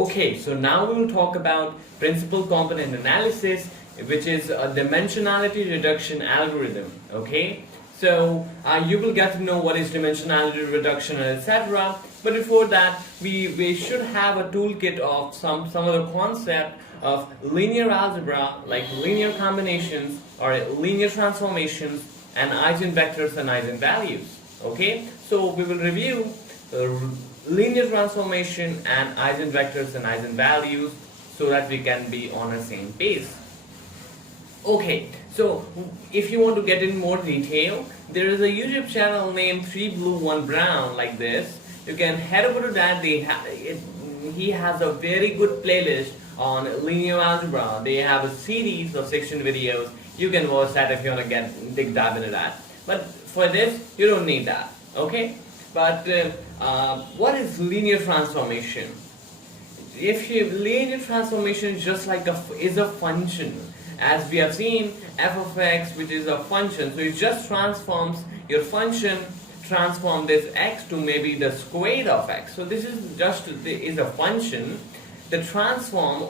Okay, so now we will talk about principal component analysis, which is a dimensionality reduction algorithm. Okay, so you will get to know what is dimensionality reduction and etc. But before that, we should have a toolkit of some of the concept of linear algebra, like linear combinations or linear transformations and eigenvectors and eigenvalues. Okay, so we will review linear transformation and eigenvectors and eigenvalues so that we can be on the same page. Okay, so if you want to get in more detail, there is a YouTube channel named 3 Blue 1 Brown like this. You can head over to that. He has a very good playlist on linear algebra. They have a series of section videos. You can watch that if you want to dig dive into that. But for this, you don't need that. Okay? But what is linear transformation? Linear transformation is just like is a function. As we have seen, f of x, which is a function, so it just transforms your function, transform this x to maybe the square of x. So this is a function. The transform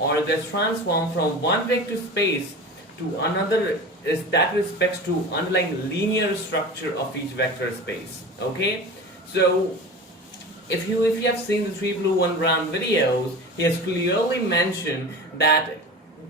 from one vector space to another is that respects to underlying linear structure of each vector space. Okay, so if you have seen the 3 Blue 1 Brown videos, he has clearly mentioned that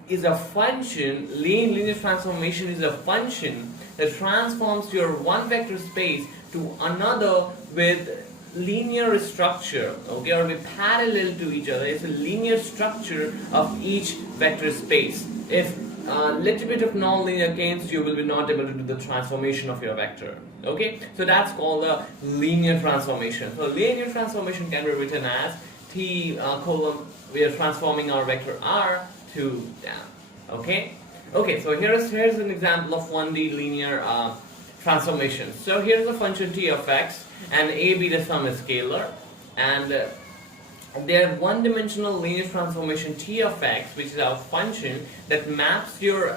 is a function. Linear transformation is a function that transforms your one vector space to another with linear structure, okay, or with parallel to each other. It's a linear structure of each vector space. If a little bit of non-linear gains, you will be not able to do the transformation of your vector. Okay, so that's called a linear transformation. So linear transformation can be written as T column. We are transforming our vector R to down. Okay. Okay. So here's an example of 1D linear transformation. So here's a function T of x, and a, b, the sum is scalar, and their one-dimensional linear transformation T of x, which is our function that maps your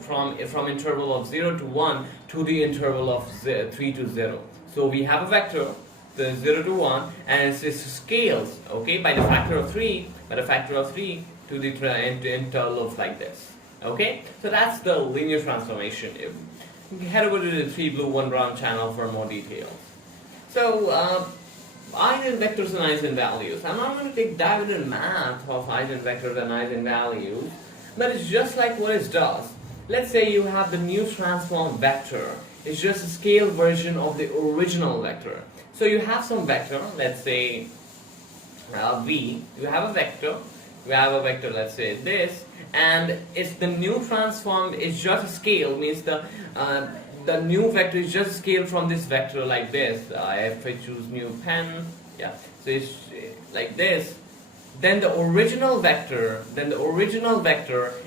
from interval of 0 to 1 to the interval of 3 to 0. So we have a vector, the 0 to 1, and it scales, okay, by the factor of 3 to the interval of like this. Okay, so that's the linear transformation. Head over to the 3 Blue 1 Brown channel for more details. So eigenvectors and eigenvalues. I'm not going to dive into math of eigenvectors and eigenvalues, but it's just like what it does. Let's say you have the new transform vector. It's just a scale version of the original vector. So you have some vector, let's say v. You have a vector. We have a vector, let's say this, and it's the new transform is just a scale, means the new vector is just scaled from this vector like this. If I choose new pen, yeah, so it's like this. Then the original vector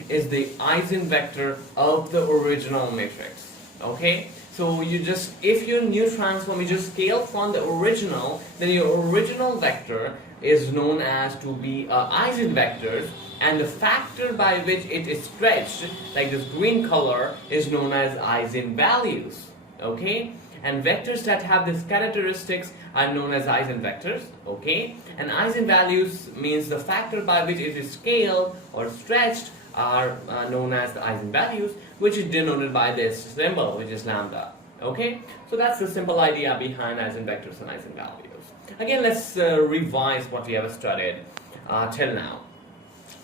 is the eigenvector of the original matrix. Okay, so if your new transform, you just scale from the original, then your original vector is known as to be eigenvectors, and the factor by which it is stretched, like this green color, is known as eigenvalues. Okay, and vectors that have these characteristics are known as eigenvectors. Okay, and eigenvalues means the factor by which it is scaled or stretched are known as the eigenvalues, which is denoted by this symbol, which is lambda. Okay, so that's the simple idea behind eigenvectors and eigenvalues. Again, let's revise what we have studied till now.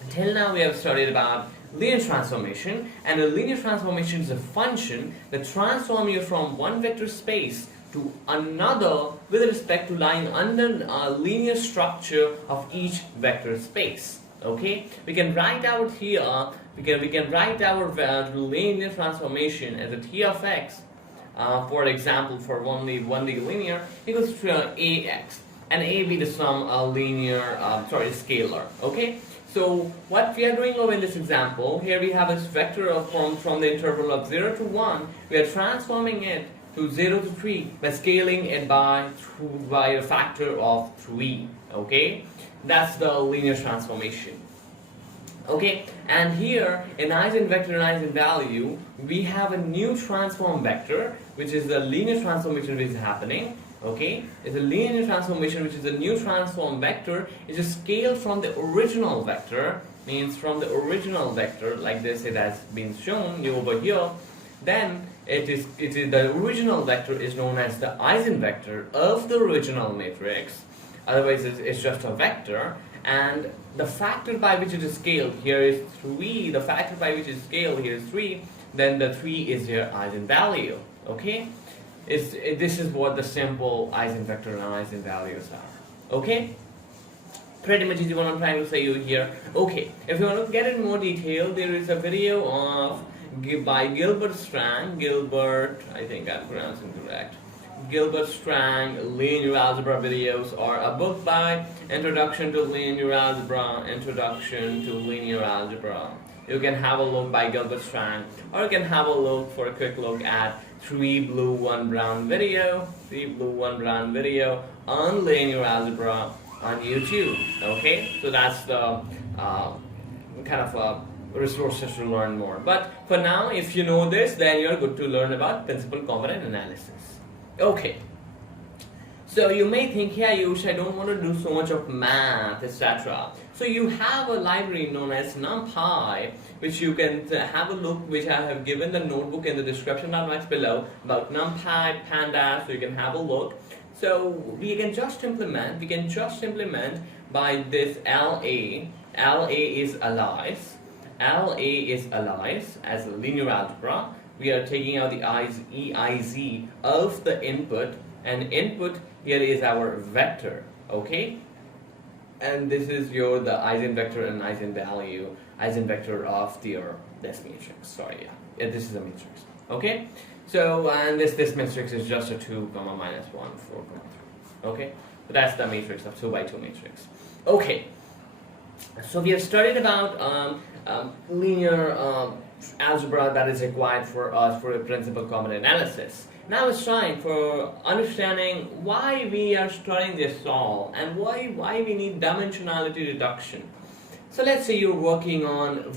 Till now we have studied about linear transformation, and a linear transformation is a function that transforms you from one vector space to another with respect to lying under a linear structure of each vector space. Okay, we can write out here, we can write our linear transformation as a T of x. For example, for 1D linear equals to ax, and a be the sum scalar. Okay, so what we are doing over in this example, here we have a vector from the interval of 0 to 1. We are transforming it to 0 to 3 by scaling it by a factor of 3. Okay, that's the linear transformation. Okay, and here in eigenvector and eigenvalue, we have a new transform vector, which is the linear transformation which is happening, Okay, it's a linear transformation, which is a new transform vector. It's a scale from the original vector, means from the original vector, like this it has been shown you over here. Then it is the original vector is known as the eigenvector of the original matrix. Otherwise, it's just a vector, and the factor by which it is scaled here is 3. The factor by which it is scaled here is 3. Then the 3 is your eigenvalue. Okay. This is what the simple eigenvector and eigenvalues are. Okay? Pretty much is what I'm trying to say you here. Okay, if you want to get in more detail, there is a video by Gilbert Strang. Gilbert, I think I'm pronouncing correct. Gilbert Strang linear algebra videos, or a book by Introduction to Linear Algebra. Introduction to Linear Algebra. You can have a look by Gilbert Strang, or you can have a look for a quick look at 3 blue 1 brown video, 3 blue 1 brown video on linear algebra on YouTube. Okay, so that's the kind of resources to learn more. But for now, if you know this, then you're good to learn about principal component analysis. Okay. So you may think, yeah, Yush, I don't want to do so much of math, etc. So you have a library known as NumPy, which you can have a look, which I have given the notebook in the description box below about NumPy, Pandas, so you can have a look. So we can just implement by this LA. LA is Alice. LA is Alice as a linear algebra. We are taking out the EIZ of the input, and input here is our vector, okay? And this is the eigenvector and eigenvector of this matrix. Sorry, yeah, this is a matrix, okay? So, and this matrix is just a 2, minus 1, 4, 3, okay? So that's the matrix of 2 by 2 matrix. Okay, so we have studied about linear algebra that is required for us for a principal component analysis. Now it's time for understanding why we are studying this all and why we need dimensionality reduction. So let's say you're working on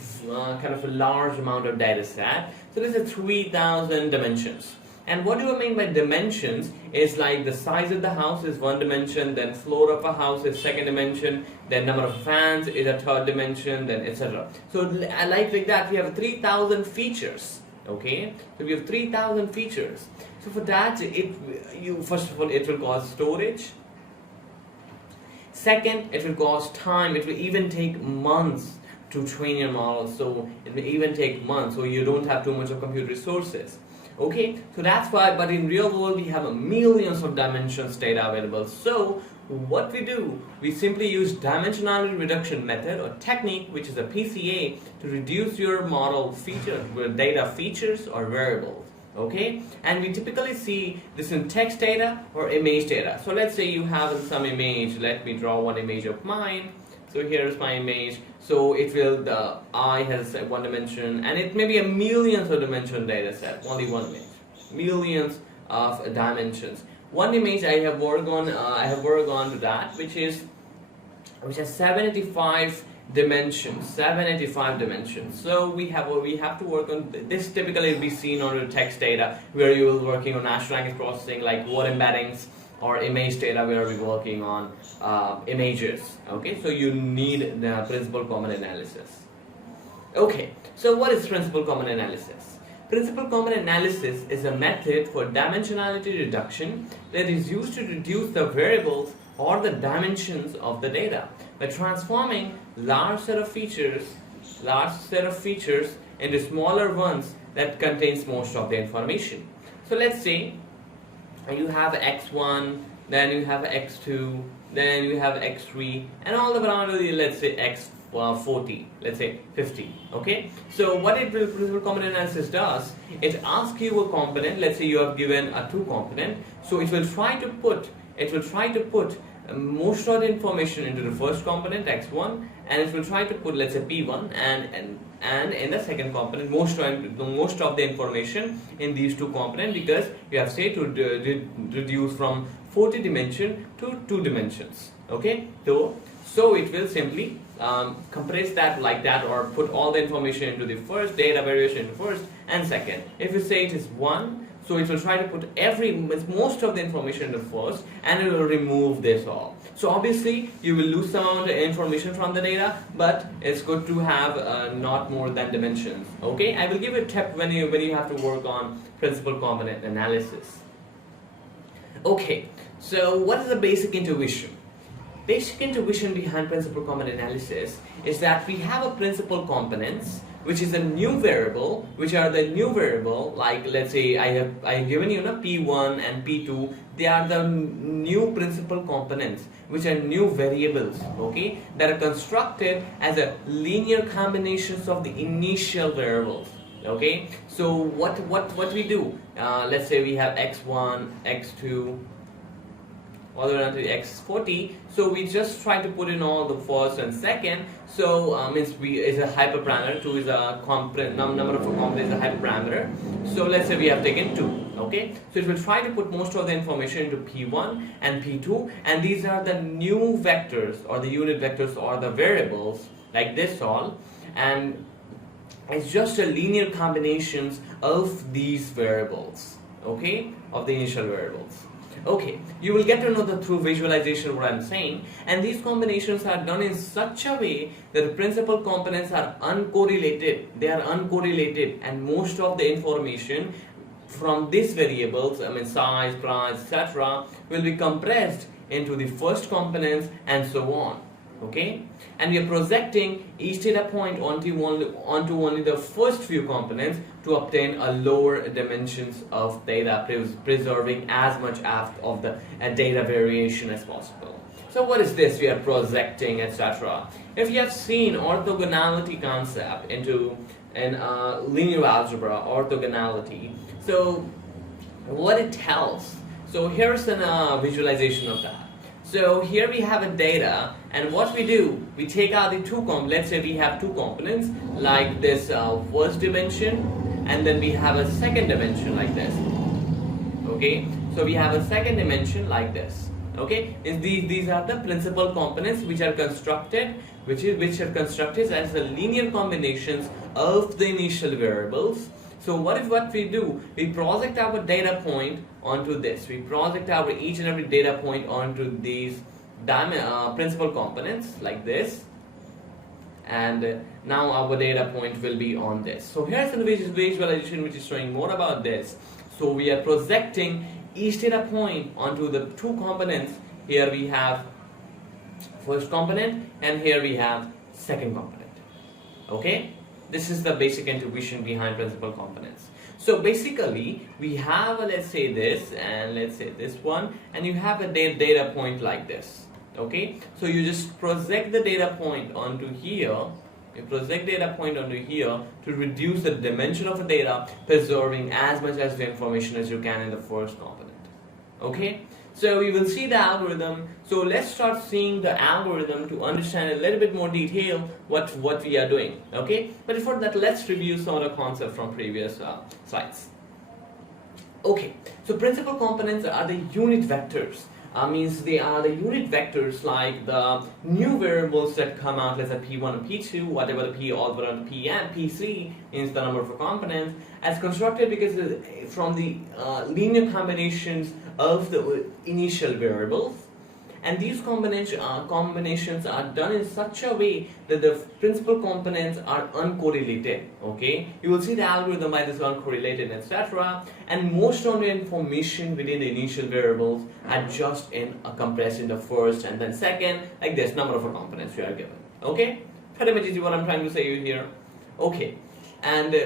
kind of a large amount of data set. So this is 3,000 dimensions. And what do I mean by dimensions is like the size of the house is 1 dimension, then floor of a house is 2nd dimension, then number of fans is a 3rd dimension, then etc. So like that we have 3,000 features. Okay, so we have 3,000 features. So for that, first of all, it will cost storage. Second, it will cost time. It will even take months to train your model. So it will even take months. So you don't have too much of compute resources. Okay, so that's why. But in real world, we have millions of dimensions data available. So what we do, we simply use dimensionality reduction method or technique, which is a PCA, to reduce your model feature, data features or variables. Okay, and we typically see this in text data or image data. So let's say you have some image. Let me draw one image of mine. So here's my image. So it will, the eye has 1 dimension, and it may be a millions of dimension data set. Only one image, millions of dimensions. One image I have worked on. To that, which has 785 dimensions. 785 dimensions. So we have to work on this. Typically will be seen on the text data, where you will be working on natural language processing like word embeddings, or image data where we're working on images. Okay, so you need the principal common analysis. Okay, so what is principal common analysis? Principal common analysis is a method for dimensionality reduction that is used to reduce the variables or the dimensions of the data by transforming large set of features into smaller ones that contains most of the information. So let's say you have x1, then you have x2, then you have x3, and all the around, let's say x40, let's say 50. Okay, so what principal component analysis does, it asks you a component. Let's say you have given a 2 component, so it will try to put most of the information into the first component x1, and it will try to put, let's say, p1, and in the second component most of the information in these 2 components, because you have said to reduce from 40 dimension to 2 dimensions. Okay, so it will simply compress that like that, or put all the information into the first data variation into first and second. If you say it is 1, So it will try to put most of the information in the first, and it will remove this all. So obviously you will lose some amount of information from the data, but it's good to have not more than dimensions. Okay, I will give a tip when you have to work on principal component analysis. Okay, so what is the basic intuition? Basic intuition behind principal component analysis is that we have a principal components, which is a new variable, which are the new variable, like let's say I have given you P1 and P2. They are the new principal components, which are new variables, okay, that are constructed as a linear combinations of the initial variables. Okay, so what we do, let's say we have x1, x2, all the way down to x40. So we just try to put in all the first and second. So means is a hyperparameter. 2 is a number of a component is a hyperparameter. So let's say we have taken 2. Okay, so it will try to put most of the information into P1 and P2, and these are the new vectors or the unit vectors or the variables like this all, and it's just a linear combinations of these variables, okay, of the initial variables. Okay, you will get to know through visualization what I'm saying, and these combinations are done in such a way that the principal components are uncorrelated. They are uncorrelated, and most of the information from these variables, I mean size, price, etc., will be compressed into the first components and so on. Okay, and we are projecting each data point onto only the first few components to obtain a lower dimensions of data, preserving as much of the data variation as possible. So what is this we are projecting, etc.? If you have seen orthogonality concept in linear algebra, orthogonality, so what it tells, so here's a visualization of that. So here we have a data, and what we do, we take out the let's say we have two components like this first dimension, and then we have a second dimension like this. Okay, so we have a second dimension like this. Okay, these are the principal components which are constructed, which are constructed as the linear combinations of the initial variables. So what we do, we project our data point onto this. We project our each and every data point onto these principal components like this, and now our data point will be on this. So here's the visualization which is showing more about this. So we are projecting each data point onto the two components. Here we have first component, and here we have second component. Okay, this is the basic intuition behind principal components. So basically we have let's say this, and let's say this one, and you have a data point like this. Okay, so you just project the data point onto here. You project data point onto here to reduce the dimension of the data, preserving as much as the information as you can in the first component. Okay, so we will see the algorithm. So let's start seeing the algorithm to understand a little bit more detail what we are doing. Okay, but before that, let's review some of the concepts from previous slides. Okay, so principal components are the unit vectors. Means they are the unit vectors like the new variables that come out, let's say P1 and P2, whatever the P all the way on P and P3 is the number of components as constructed because from the linear combinations of the initial variables, and these combinations are done in such a way that the principal components are uncorrelated. Okay, you will see the algorithm by this uncorrelated, etc., and most of the information within the initial variables are just compressed in the first and then second, like this number of components you are given. Okay, pretty much easy what I'm trying to say here. Okay, and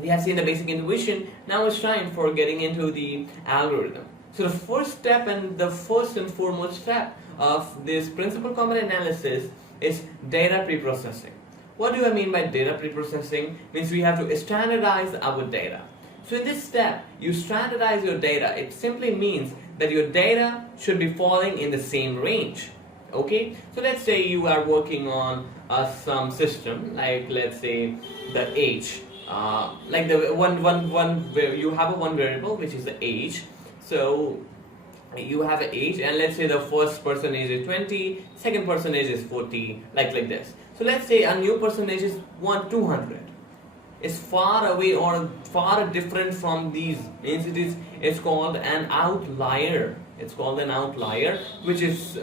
we have seen the basic intuition. Now it's time for getting into the algorithm. So the first step and the first and foremost step of this principal component analysis is data preprocessing. What do I mean by data preprocessing? Means we have to standardize our data. So in this step, you standardize your data. It simply means that your data should be falling in the same range. Okay, so let's say you are working on some system, like let's say the age, like the where you have one variable which is the age. So you have an age, and let's say the first person age is 20, second person age is 40, like this. So let's say a new person age is 200. is far away or far different from these, means it's called an outlier. It's called an outlier, which is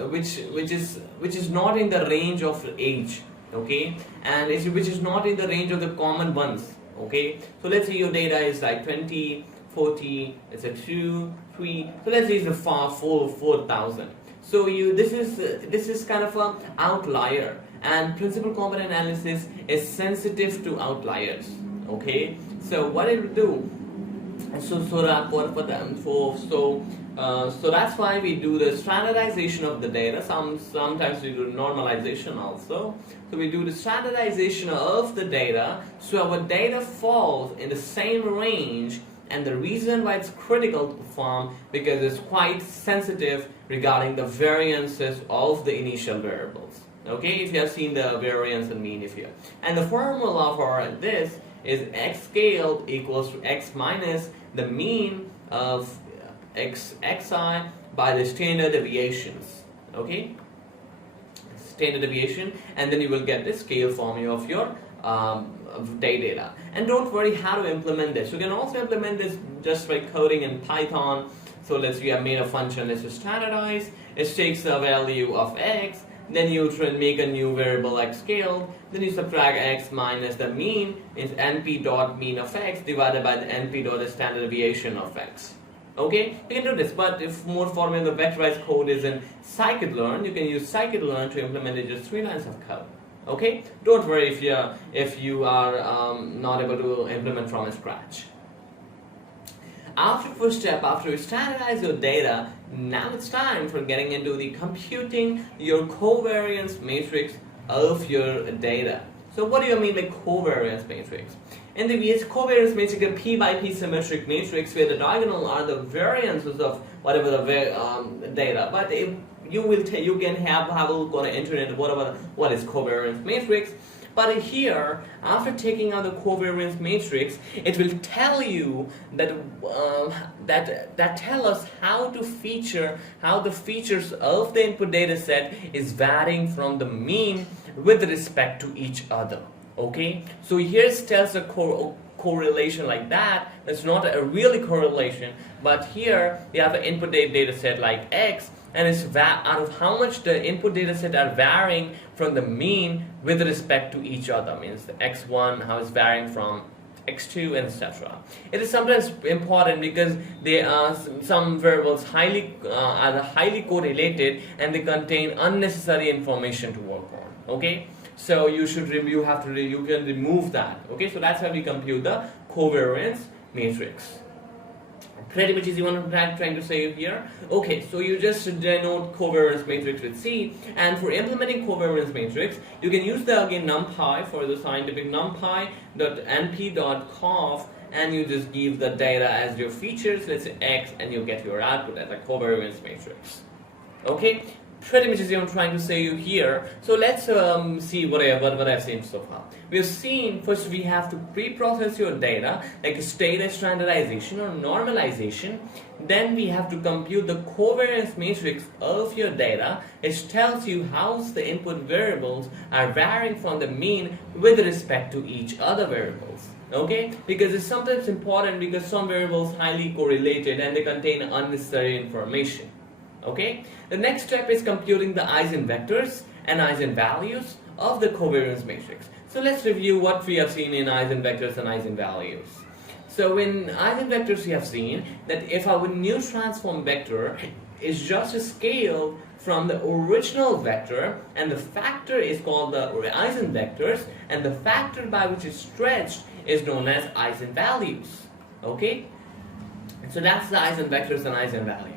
not in the range of age, okay, and which is not in the range of the common ones, okay. So let's say your data is like 20, 40, it's a 2, 3. So let's say it's a 4,000. So this is kind of an outlier, and principal component analysis is sensitive to outliers, okay. So what it will do, so that's why we do the standardization of the data. Sometimes we do normalization also. So we do the standardization of the data, so our data falls in the same range. And the reason why it's critical to perform, because it's quite sensitive regarding the variances of the initial variables. Okay, if you have seen the variance and mean if you, and the formula for this is x scaled equals to x minus the mean of xi by the standard deviations. Okay, standard deviation, and then you will get the scale formula of your data. And don't worry how to implement this. You can also implement this just by coding in Python. So let's say you have made a function. Let's standardize. It takes the value of x, then you try and make a new variable x scaled, then you subtract x minus the mean, is np dot mean of x divided by the np dot standard deviation of x. Okay, you can do this, but if more formally the vectorized code is in scikit-learn, you can use scikit-learn to implement it just 3 lines of code. Okay, don't worry if you are not able to implement from scratch. After first step, after you standardize your data, now it's time for getting into the computing your covariance matrix of your data. So what do you mean by covariance matrix? In the covariance matrix, a p by p symmetric matrix where the diagonal are the variances of whatever the data. But if you can have a look on the internet what is covariance matrix. But here, after taking out the covariance matrix, it will tell you that tell us how the features of the input data set is varying from the mean with respect to each other. Okay, so here it tells a correlation like that. It's not a really correlation, but here you have an input data set like x, and it's out of how much the input data set are varying from the mean with respect to each other, means the x1 how it's varying from x2 and etc. It is sometimes important because there are some variables are highly correlated and they contain unnecessary information to work on. Okay, so you can remove that. Okay, so that's how we compute the covariance matrix. Pretty much easy one I'm trying to say here. Okay, so you just denote covariance matrix with C, and for implementing covariance matrix, you can use the again numpy for the scientific numpy.np.cov, and you just give the data as your features, let's say x, and you get your output as a covariance matrix. Okay, pretty much easy I'm trying to say you here. So let's see what I've seen so far. We've seen first we have to pre-process your data like data standardization or normalization. Then we have to compute the covariance matrix of your data. It tells you how the input variables are varying from the mean with respect to each other variables. Okay, because it's sometimes important because some variables highly correlated and they contain unnecessary information. Okay, the next step is computing the eigenvectors and eigenvalues of the covariance matrix. So let's review what we have seen in eigenvectors and eigenvalues. So in eigenvectors we have seen that if our new transform vector is just a scale from the original vector, and the factor is called the eigenvectors, and the factor by which it's stretched is known as eigenvalues. Okay, so that's the eigenvectors and eigenvalues.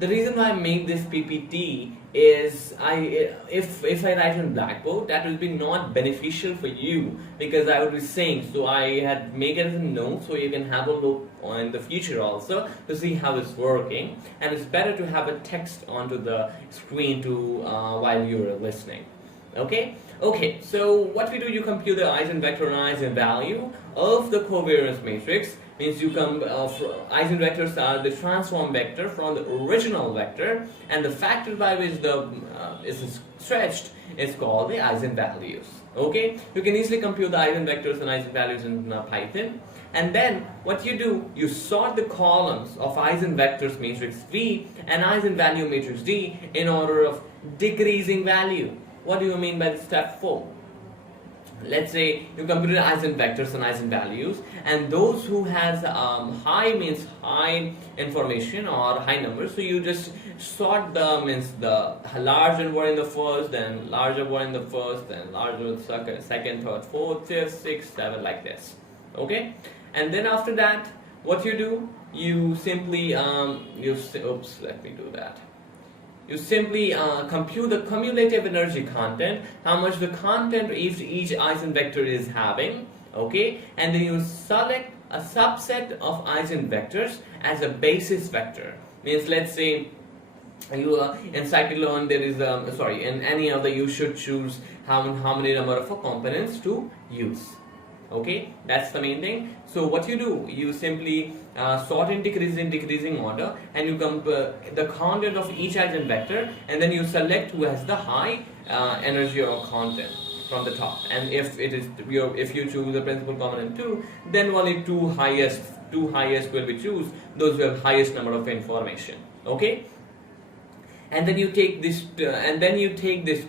The reason why I made this PPT is if I write on blackboard, that will be not beneficial for you because I would be saying, so I had made it as a note so you can have a look on the future also to see how it's working, and it's better to have a text onto the screen to while you're listening. Okay, so what we do, you compute the eigenvector and eigenvalue of the covariance matrix means you come eigenvectors are the transform vector from the original vector, and the factor by which the is stretched is called the eigenvalues. Okay, you can easily compute the eigenvectors and eigenvalues in Python. And then what you do, you sort the columns of eigenvectors matrix V and eigenvalue matrix D in order of decreasing value. What do you mean by step 4? Let's say you compute eigenvectors and eigenvalues, and those who has high means high information or high numbers, so you just sort the means the larger one in the first, then larger one in the first, then larger second, third, fourth, fifth, sixth, seventh, like this. Okay, and then after that, what you do, you simply let me do that. You simply compute the cumulative energy content, how much the content each eigenvector is having, okay, and then you select a subset of eigenvectors as a basis vector. Means, let's say you in scikit-learn there is in any other, you should choose how many number of components to use. Okay, that's the main thing. So what you do, you simply sort in decreasing order, and you compare the content of each eigenvector, and then you select who has the high energy or content from the top. And if you choose the principal component 2, then only two highest will be choose those who have highest number of information. Okay, and then you take this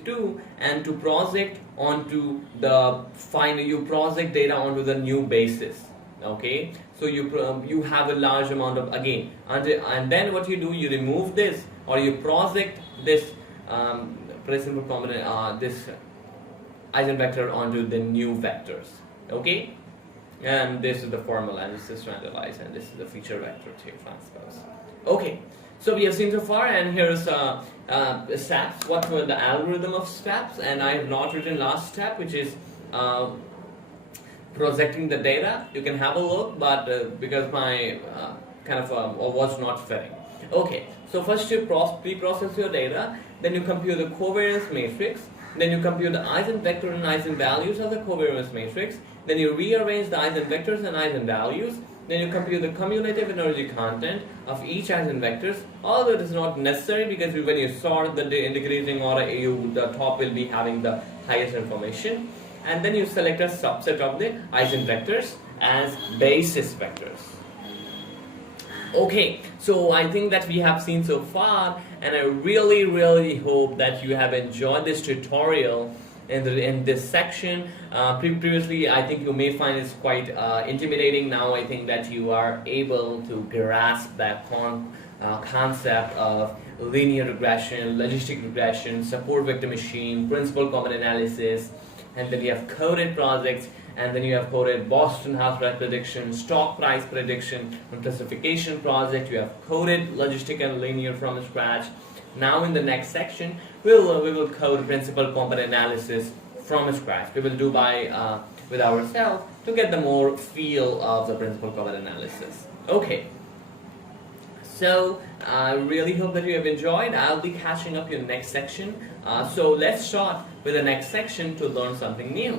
2 and to project onto the you project data onto the new basis. Okay, so you have a large amount of again, and then what you do, you remove this, or you project this principal component this eigenvector onto the new vectors. Okay, and this is the formula, and this is randomized, and this is the feature vector transpose. Okay, so we have seen so far, and here's steps. What were the algorithm of steps? And I have not written last step, which is projecting the data. You can have a look, but because my was not fitting. Okay, so first you pre-process your data, then you compute the covariance matrix, then you compute the eigenvector and eigenvalues of the covariance matrix, then you rearrange the eigenvectors and eigenvalues, then you compute the cumulative energy content of each eigenvectors. All that is not necessary, because when you sort the decreasing order, the top will be having the highest information, and then you select a subset of the eigenvectors as basis vectors. Okay, so I think that we have seen so far, and I really hope that you have enjoyed this tutorial in this section. Previously, I think you may find it's quite intimidating. Now I think that you are able to grasp that concept of linear regression, logistic regression, support vector machine, principal component analysis, and then you have coded projects, and then you have coded Boston house price prediction, stock price prediction, and classification project. You have coded logistic and linear from scratch. Now in the next section, we will code principal component analysis from scratch. We will do by with ourselves to get the more feel of the principal component analysis. Okay. So I really hope that you have enjoyed. I'll be catching up your next section. So let's start with the next section to learn something new.